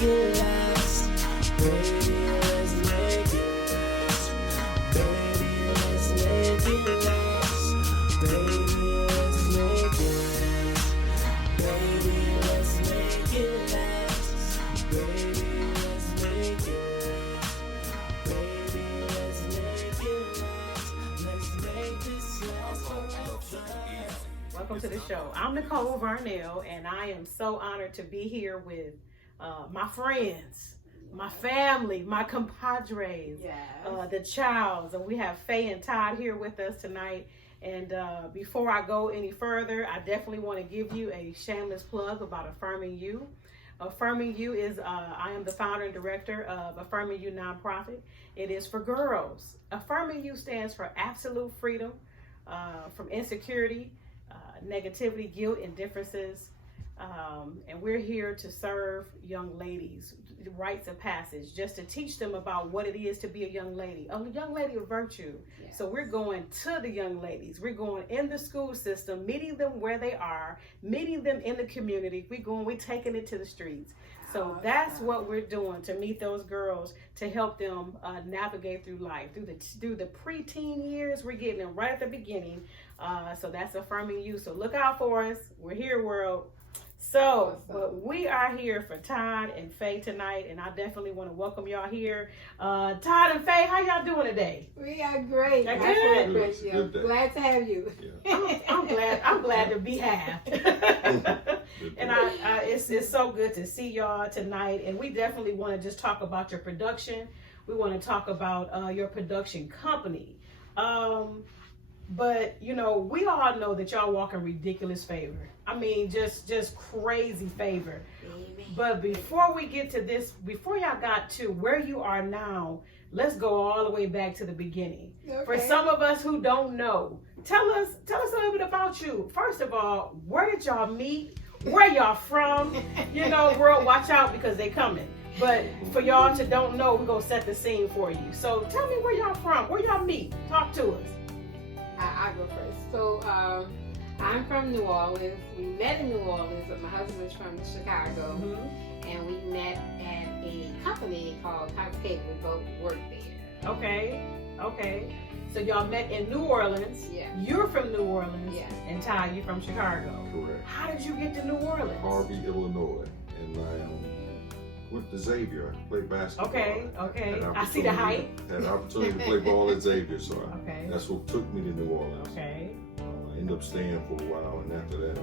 make it last. Baby, let's make it last. Baby, let's make it last. Baby, let's make it last. Baby, let's make it last. Baby, let's make it last. Baby, let's make it last. Let's make this last forever. Welcome to the show. I'm Nicole Varnell, and I am so honored to be here with my friends, my family, my compadres, the Childs, and we have Faye and Todd here with us tonight. And before I go any further, I definitely want to give you a shameless plug about Affirming You. Affirming You is, I am the founder and director of Affirming You nonprofit. It is for girls. Affirming You stands for absolute freedom from insecurity, negativity, guilt, and differences. And we're here to serve young ladies, rites of passage, just to teach them about what it is to be a young lady of virtue. Yes. So we're going to the young ladies. We're going in the school system, meeting them where they are, meeting them in the community. We're taking it to the streets. So that's what we're doing, to meet those girls, to help them navigate through life, through the preteen years. We're getting them right at the beginning. So that's Affirming You. So look out for us. We're here, world. So, but we are here for Todd and Faye tonight, and I definitely want to welcome y'all here. Todd and Faye, how y'all doing today? We are great. Good. Glad to have you. Yeah. I'm glad to be half. And it's so good to see y'all tonight. And we definitely want to just talk about your production. We want to talk about your production company. But we all know that y'all walk in ridiculous favor. I mean, just crazy favor. But before we get to this, before y'all got to where you are now, let's go all the way back to the beginning. Okay. For some of us who don't know, tell us a little bit about you. First of all, where did y'all meet? Where y'all from? World, watch out because they coming. But for y'all to don't know, we're gonna set the scene for you. So tell me where y'all from. Where y'all meet? Talk to us. I'll go first. So I'm from New Orleans. We met in New Orleans, but my husband is from Chicago. Mm-hmm. And we met at a company called Cable. We both worked there. Okay. So y'all met in New Orleans. Yeah. You're from New Orleans. Yeah. And Ty, you're from Chicago. Correct. How did you get to New Orleans? Harvey, Illinois. And I went to Xavier. I played basketball. Okay. I see the height. Had an opportunity to play ball at Xavier, so that's what took me to New Orleans. Okay. I ended up staying for a while, and after that,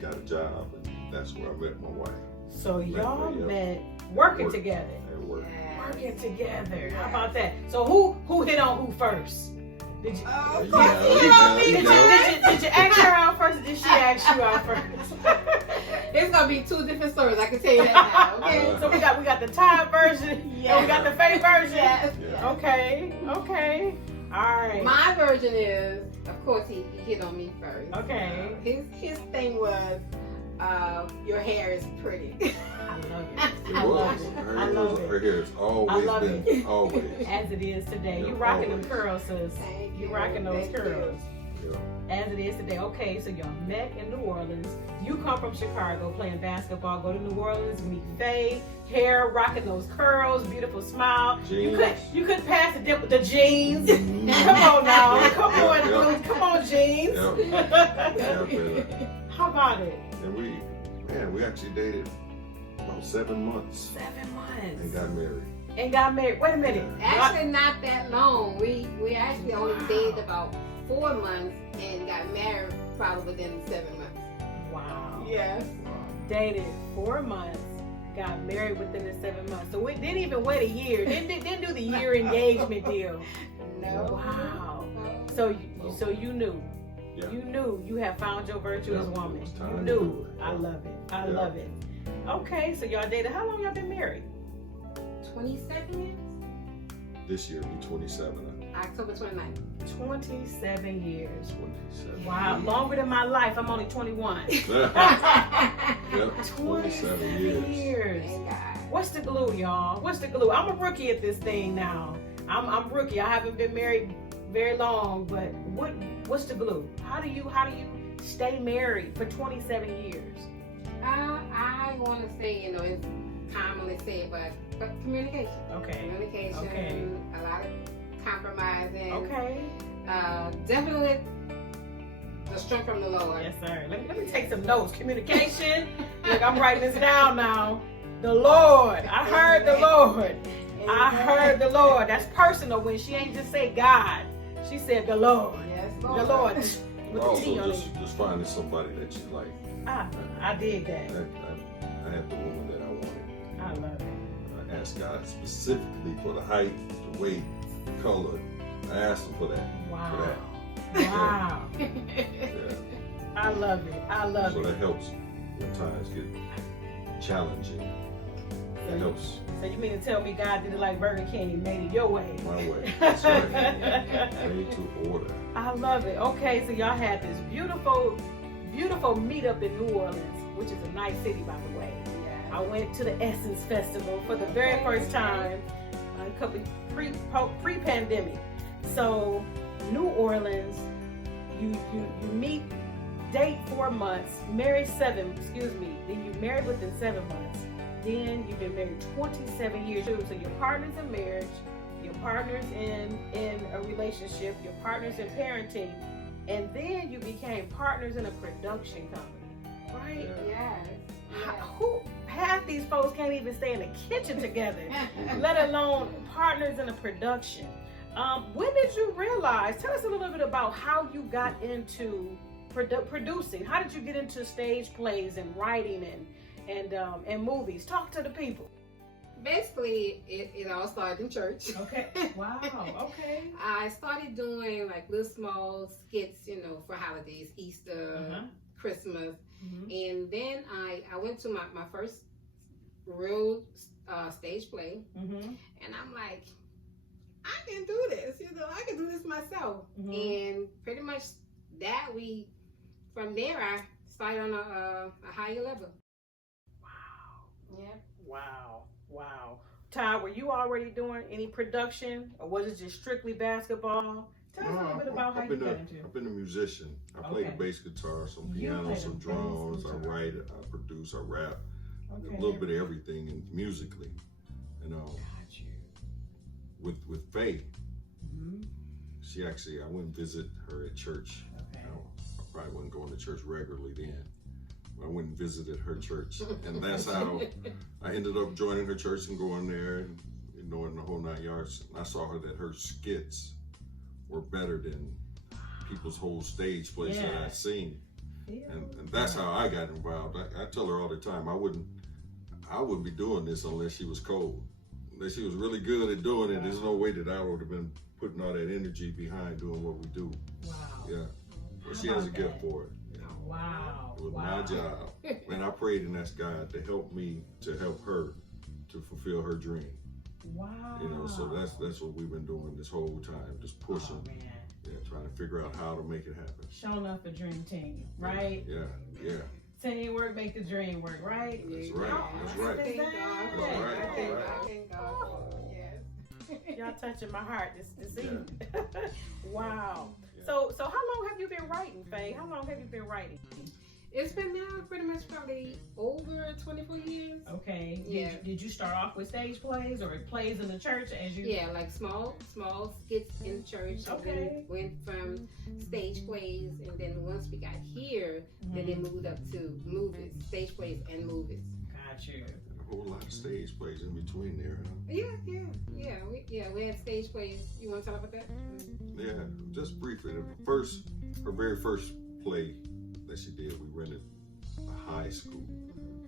got a job, and that's where I met my wife. So y'all met working together. Working together. How about that? So who hit on who first? Did you? Did you ask her out first, or did she ask you out first? It's gonna be two different stories. I can tell you that now. Okay. So we got the Todd version. And we got the Faye version. Yes. Okay. All right. My version is, of course, he hit on me first. Okay. His thing was, your hair is pretty. I love it. Her hair has always been always. As it is today. You rocking them curls, sis. You rocking those curls. Yeah. As it is today. Okay, so y'all met in New Orleans. You come from Chicago playing basketball. Go to New Orleans, meet Faye. Hair, rocking those curls, beautiful smile. Jeans. You couldn't pass the dip with the jeans. Come on now. Come on, jeans. How about it? And we actually dated about 7 months. 7 months. And got married. Wait a minute. Actually, not that long. We actually only dated about 4 months and got married probably within 7 months. Wow. Yes. Dated 4 months, got married within the 7 months. So we didn't even wait a year. Didn't do the year engagement deal. No. Wow. So you knew. Yeah. You knew you had found your virtuous woman. You knew. I love it. I love it. Okay, so y'all dated. How long y'all been married? 27 years? This year will be 27. October 29th. 27 years. 27. Wow, longer than my life. I'm only 21. Yep, 27 years. Thank God. What's the glue, y'all? What's the glue? I'm a rookie at this thing now. I'm rookie. I haven't been married very long, but what's the glue? How do you stay married for 27 years? I want to say, commonly said, but communication. Okay. Communication. Okay. A lot of compromising. Okay. Definitely the strength from the Lord. Yes, sir. Let me take some notes. Communication. Look, I'm writing this down now. The Lord. I heard the Lord. I heard the Lord. That's personal when she ain't just say God. She said the Lord. Yes, The Lord. With the T Also, on it. just finding somebody that you like. I did that. I had the woman that I wanted. I love it. I asked God specifically for the height, the weight, the color. I asked him for that. Wow. For that. Wow. Yeah. I love it. I love So it. that helps when times get challenging. That helps So you mean to tell me God did it like Burger King? He made it your way. my way. That's right. Made to order. I love it. Okay, so y'all had this beautiful meetup in New Orleans, which is a nice city, by the way. I went to the Essence Festival for the very first time, a couple pre-pandemic. So New Orleans, you meet, date 4 months, marry 7. Then you married within 7 months. Then you've been married 27 years. So your partner's in marriage, your partner's in a relationship, your partner's in parenting, and then you became partners in a production company, right? Yes. Who half these folks can't even stay in the kitchen together, let alone partners in a production. When did you realize? Tell us a little bit about how you got into producing. How did you get into stage plays and writing and movies? Talk to the people. Basically, it all started in church. Okay. Wow. Okay. I started doing like little small skits, for holidays, Easter, Christmas. And then I went to my first real stage play. And I'm like, I can do this, I can do this myself. And pretty much from there, I started on a higher level. Wow. Yeah. Wow. Todd, were you already doing any production, or was it just strictly basketball? Tell us a little bit about how you got into it. I've been a musician. I play the bass guitar, some piano, some drums. I write, I produce, I rap, a little bit of everything, and musically, Got you. With Faye, she actually, I went and visit her at church. Okay. I probably wasn't going to church regularly then. I went and visited her church, and that's how I ended up joining her church and going there and knowing the whole 9 yards. And I saw her that her skits were better than people's whole stage plays that I'd seen, and that's how I got involved. I tell her all the time, I wouldn't be doing this unless she was cold, unless she was really good at doing it. There's no way that I would have been putting all that energy behind doing what we do. Wow. Yeah, but she has a gift for it. Wow. It was my job, and I prayed and asked God to help me to help her to fulfill her dream. Wow. So that's what we've been doing this whole time, just pushing, trying to figure out how to make it happen. Showing up a dream team, right? Yeah. Teamwork make the dream work, right? That's right. That's right. Thank God. That's right. Thank God. Yes. Y'all touching my heart this evening. Wow. Yeah. So how long have you been writing, Faye? How long have you been writing? It's been now pretty much probably over 24 years. Okay. Yeah. Did you start off with stage plays or plays in the church as you? Yeah, like small skits in church. Okay. And then went from stage plays, and then once we got here, then it moved up to movies, stage plays and movies. Got you. A whole lot of stage plays in between there, huh? Yeah. We had stage plays. You want to talk about that? Yeah, just briefly. Her very first play that she did, we rented a high school.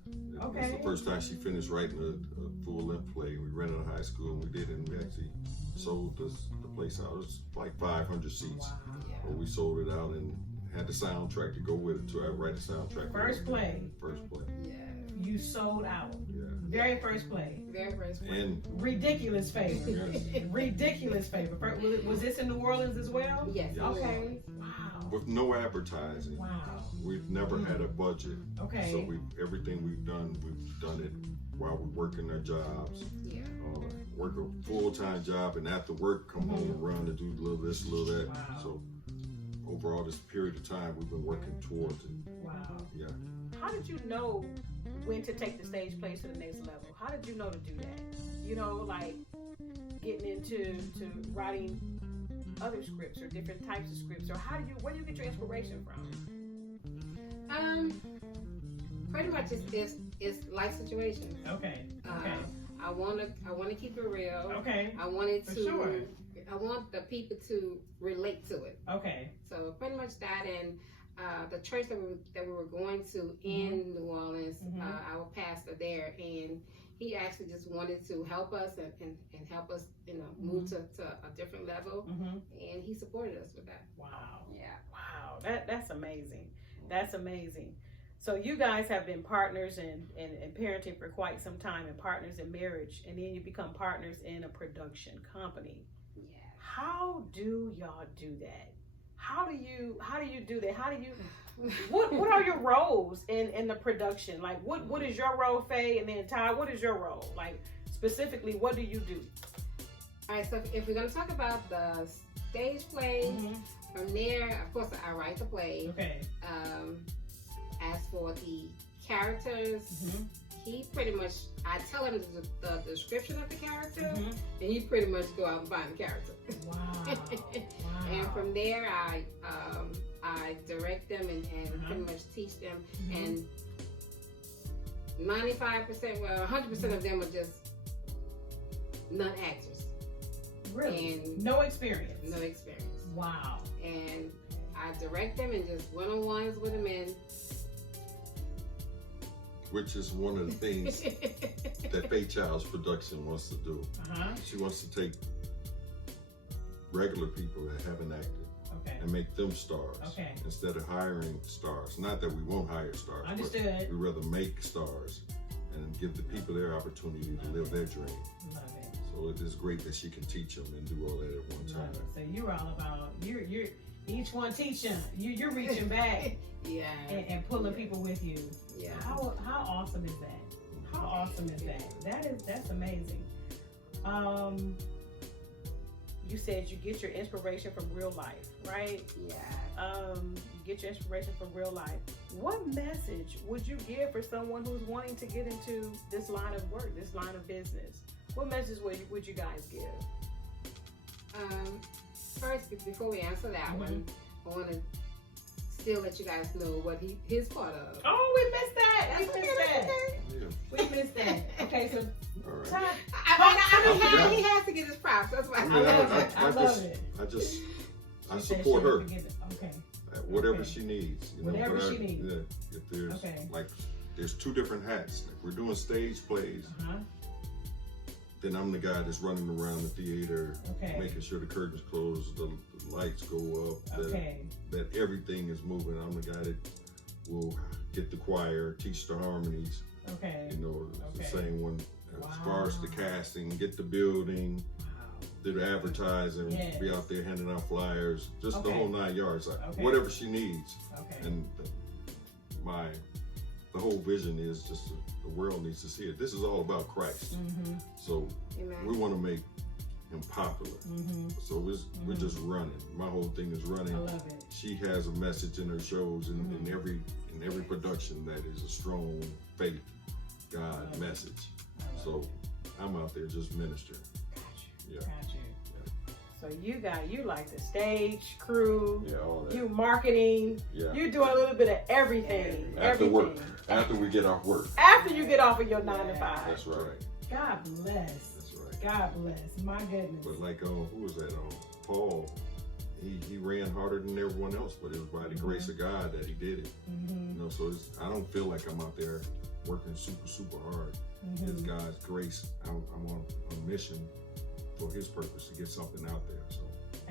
It was the first time she finished writing a full-length play. We rented a high school, and we did it, and we actually sold the place out. It was like 500 seats. Wow. But we sold it out and had the soundtrack to go with it, to write the soundtrack. First play. First play. Yeah. You sold out. Yeah. Very first play. Very first play. And Ridiculous favor. yes, Ridiculous favor. Was this in New Orleans as well? Yes. Okay. Wow. with no advertising. Wow. We've never had a budget. Okay. So everything we've done it while we're working our jobs. Yeah. Work a full-time job, and after work, come home and run to do a little this, a little that. Wow. So overall, this period of time, we've been working towards it. Wow. Yeah. How did you know went to take the stage plays to the next level? How did you know to do that? You know, like getting into writing other scripts or different types of scripts, or where do you get your inspiration from? Pretty much it's life situations. Okay. I want to keep it real. Okay. I wanted For to. sure. I want the people to relate to it. Okay. So pretty much that, and the church that we were going to in New Orleans, our pastor there, and he actually just wanted to help us and help us, move to a different level, and he supported us with that. Wow. Yeah. Wow. That's amazing. That's amazing. So you guys have been partners in parenting for quite some time, and partners in marriage, and then you become partners in a production company. Yeah. How do y'all do that? How do you do that? How do you what are your roles in the production? Like what is your role, Faye, and then Todd, what is your role? Like specifically, what do you do? All right, so if we're gonna talk about the stage plays, from there, of course, I write the play. Okay. As for the characters, he pretty much, I tell him the description of the character, and he pretty much go out and find the character. Wow. And from there, I direct them and pretty much teach them. And 95%, well, 100% of them are just non-actors. Really? And no experience? No experience. Wow. And I direct them and just one-on-ones with them, and which is one of the things that Faye Child's production wants to do. She wants to take regular people that haven't acted and make them stars instead of hiring stars. Not that we won't hire stars, Understood. but we'd rather make stars and give the people their opportunity to live their dream. Love it. So it is great that she can teach them and do all that at one time. So you're all about you're each one teaching. You're reaching back. Yeah. And pulling people with you. Yeah. How awesome is that? How awesome is that? That's amazing. You said you get your inspiration from real life, right? Yeah. You get your inspiration from real life. What message would you give for someone who's wanting to get into this line of work, this line of business? What message would you guys give? First, before we answer that one, I want to still let you guys know what his part of. Oh, we missed that. We missed that. Okay, so all right. I mean, he has to get his props. That's why I love it. I support her. Okay. Whatever she needs. Whatever she needs. Yeah, if there's there's two different hats. If we're doing stage plays, then I'm the guy that's running around the theater, making sure the curtains close, the lights go up, that everything is moving. I'm the guy that will get the choir, teach the harmonies. The same one. As far as the casting, get the building, do the advertising, be out there handing out flyers, just the whole 9 yards. Whatever she needs. And the whole vision is just the world needs to see it. This is all about Christ. So we want to make him popular. So we're just running. My whole thing is running. I love it. She has a message in her shows in every production that is a strong faith, God message. So I'm out there just ministering. Got you. So you like the stage crew, all that. You marketing, you doing a little bit of everything. After work, after we get off work. After you get off of your 9 to 5. That's right. God bless. That's right. God bless. My goodness. But like, who was that? Paul. He ran harder than everyone else, but it was by the grace of God that he did it. So I don't feel like I'm out there working super hard. It's God's grace. I'm on a mission for his purpose to get something out there. So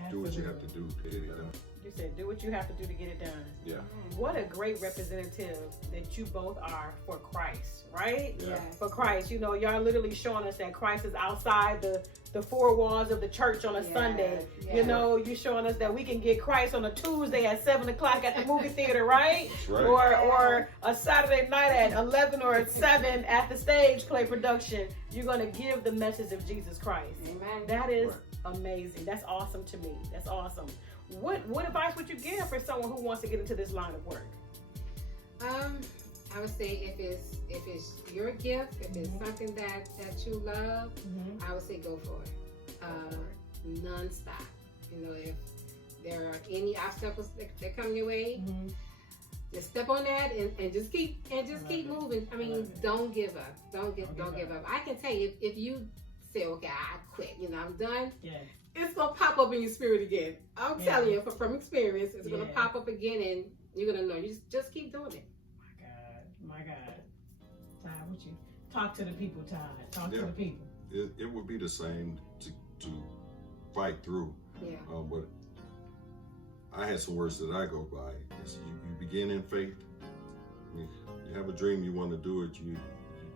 do what you have to do to get it done. You said do what you have to do to get it done. Yeah. What a great representative that you both are for Christ, right? Yeah. For Christ. Y'all literally showing us that Christ is outside the four walls of the church on a Sunday. You showing us that we can get Christ on a Tuesday at 7 o'clock at the movie theater, right? That's right. Or a Saturday night at 11 or at 7 at the stage play production. You're going to give the message of Jesus Christ. Amen. That is amazing. That's awesome to me. That's awesome. What advice would you give for someone who wants to get into this line of work? I would say if it's your gift, if it's something that you love, I would say go for it. Non-stop. You know, if there are any obstacles that come your way, just step on that and just keep moving. I mean, don't give up. Don't give up. I can tell you if you say, okay, I quit, you know, I'm done. Yeah. It's gonna pop up in your spirit again. I'm telling you from experience, it's gonna pop up again, and you're gonna know. You just keep doing it. My God. Todd, what you talk to the people, Todd? Talk to the people. It would be the same to fight through. Yeah. But I had some words that I go by. You begin in faith. You have a dream, you want to do it. You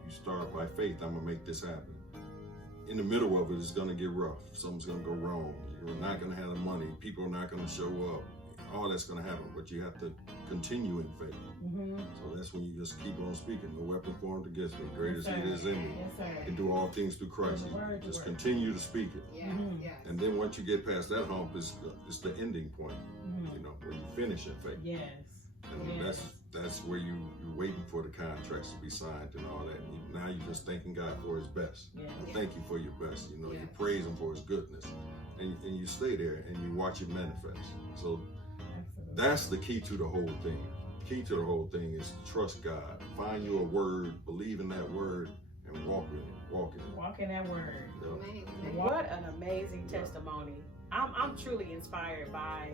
start by faith. I'm gonna make this happen. In the middle of it, it's gonna get rough. Something's gonna go wrong. You're not gonna have the money. People are not gonna show up. All that's gonna happen, but you have to continue in faith. So that's when you just keep on speaking. No weapon formed against me. Greater is He that is in me. You can do all things through Christ. You just continue to speak it. And then once you get past that hump, it's the ending point. You know, where you finish in faith. And that's where you're waiting for the contracts to be signed and all that. And now you're just thanking God for His best. Thank you for your best. You know, you praise Him for His goodness, and you stay there and you watch it manifest. So that's the key to the whole thing. The key to the whole thing is trust God. Find you a word, believe in that word, and walk in it. Walk in that word. What an amazing testimony. I'm truly inspired by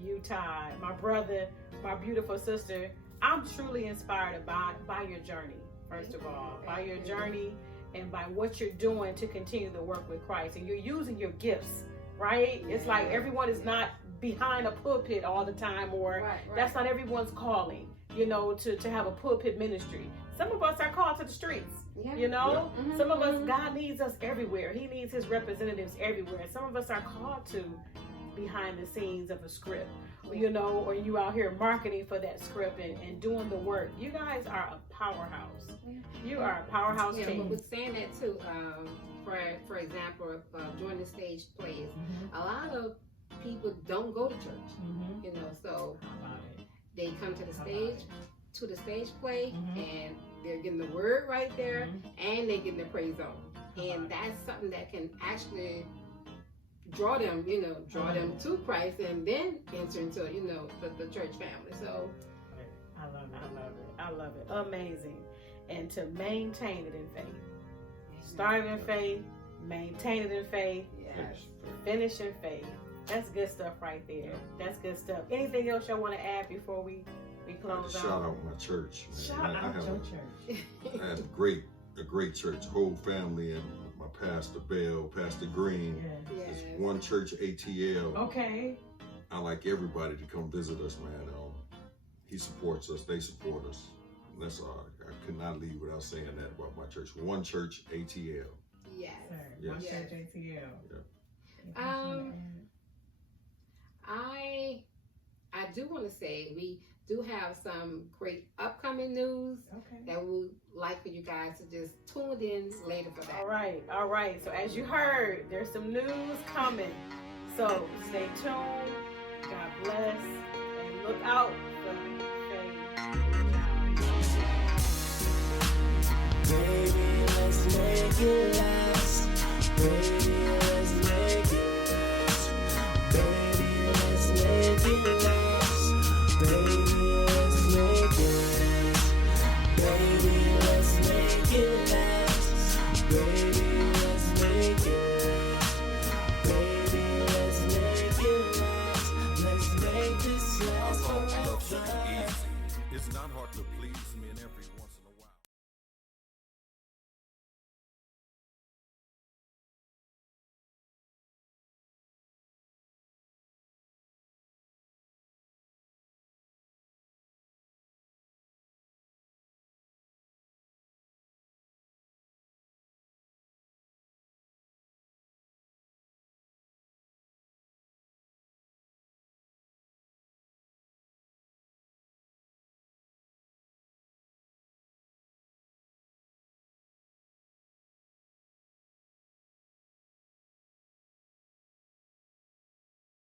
you, Todd, my brother, my beautiful sister. I'm truly inspired by your journey, first of all, by your journey and by what you're doing to continue to work with Christ. And you're using your gifts, right? It's like everyone is not behind a pulpit all the time, or that's not everyone's calling, you know, to have a pulpit ministry. Some of us are called to the streets, you know. Some of us, God needs us everywhere. He needs His representatives everywhere. Some of us are called to behind the scenes of a script, you know, or you out here marketing for that script and doing the work. You guys are a powerhouse. You are a powerhouse team. But with saying that too, for example, during the stage plays, a lot of people don't go to church, you know, so they come to the stage play, and they're getting the word right there, and they're getting the praise on, and that's something that can actually draw them, you know, them to Christ, and then enter into, you know, the church family. So I love it. Amazing. And to maintain it in faith. Start it in faith, maintain it in faith, finish in faith. That's good stuff right there. That's good stuff. Anything else y'all want to add before we close out? Shout out my church. Shout out your church. I had a great church, whole family, and my pastor Bell, Pastor Green. It's one church ATL. Okay. I like everybody to come visit us, man. He supports us. They support us. And that's all. I could not leave without saying that about my church. One church ATL. Yes. One church ATL. I do want to say we do have some great upcoming news that we would like for you guys to just tune in later for that. All right. So as you heard, there's some news coming. So stay tuned. God bless. And look out for Faye. Baby, let's make it last. Baby, let's make it last. Baby, let's make it last. Baby, let's make it last. Baby, let's make it last. Baby, let's make it last. Baby, let's make it last. Let's make this last forever. It's not hard to please me in everyone.